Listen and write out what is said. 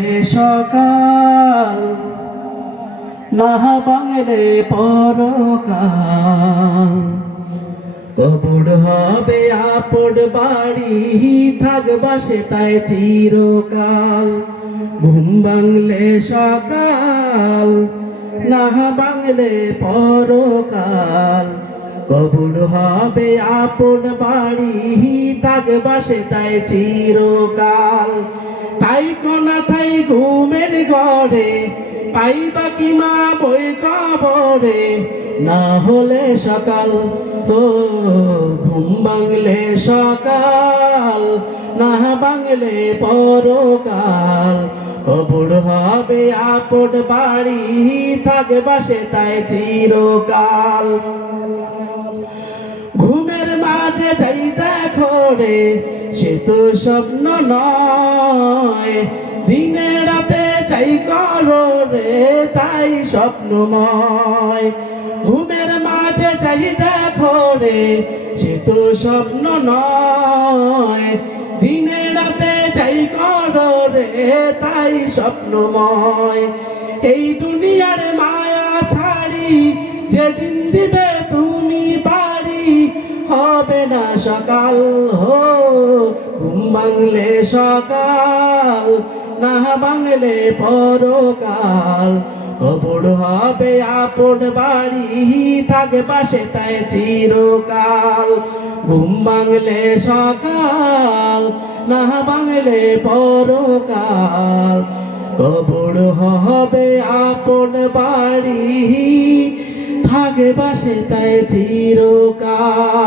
এ সকাল না বাংলে পরকাল। কবর হবে আপন বাড়ি, থাকবা সে তাই চিরকাল। ঘুম বাংলে সকাল না বাংলে পরকাল। কবর হবে আপন বাড়ি থাকবা সে তাই চিরকাল। তাই কোনা তাই ঘুমের ঘরে, পাইবা কি মা বই কবরে, না হলে সকাল, ও ঘুম বাংলে সকাল, না বাংলে পরকাল। কবর হবে আপন বাড়ি থাকবা সে তাই চিরকাল। দেখো রে সে তো স্বপ্ন নয়। দিনে রাতে চাই করো রে, তাই স্বপ্নময়। ঘুমের মাঝে যাই দেখো রে, সে তো স্বপ্ন নয়। দিনে রাতে চাই করো রে, তাই স্বপ্নময়। এই দুনিয়ার মায়া ছাড়ি, যেদিন দিবে তুমি হবে না সকাল হো। ঘুম বাংলে সকাল, না বাংলে পরকাল। কবর হবে আপন বাড়ি, থাকে পাশে তাই চিরকাল। ঘুম বাংলে সকাল, না বাংলে পরকাল। কবর হবে আপন বাড়ি, থাকে পাশে তাই চিরকাল।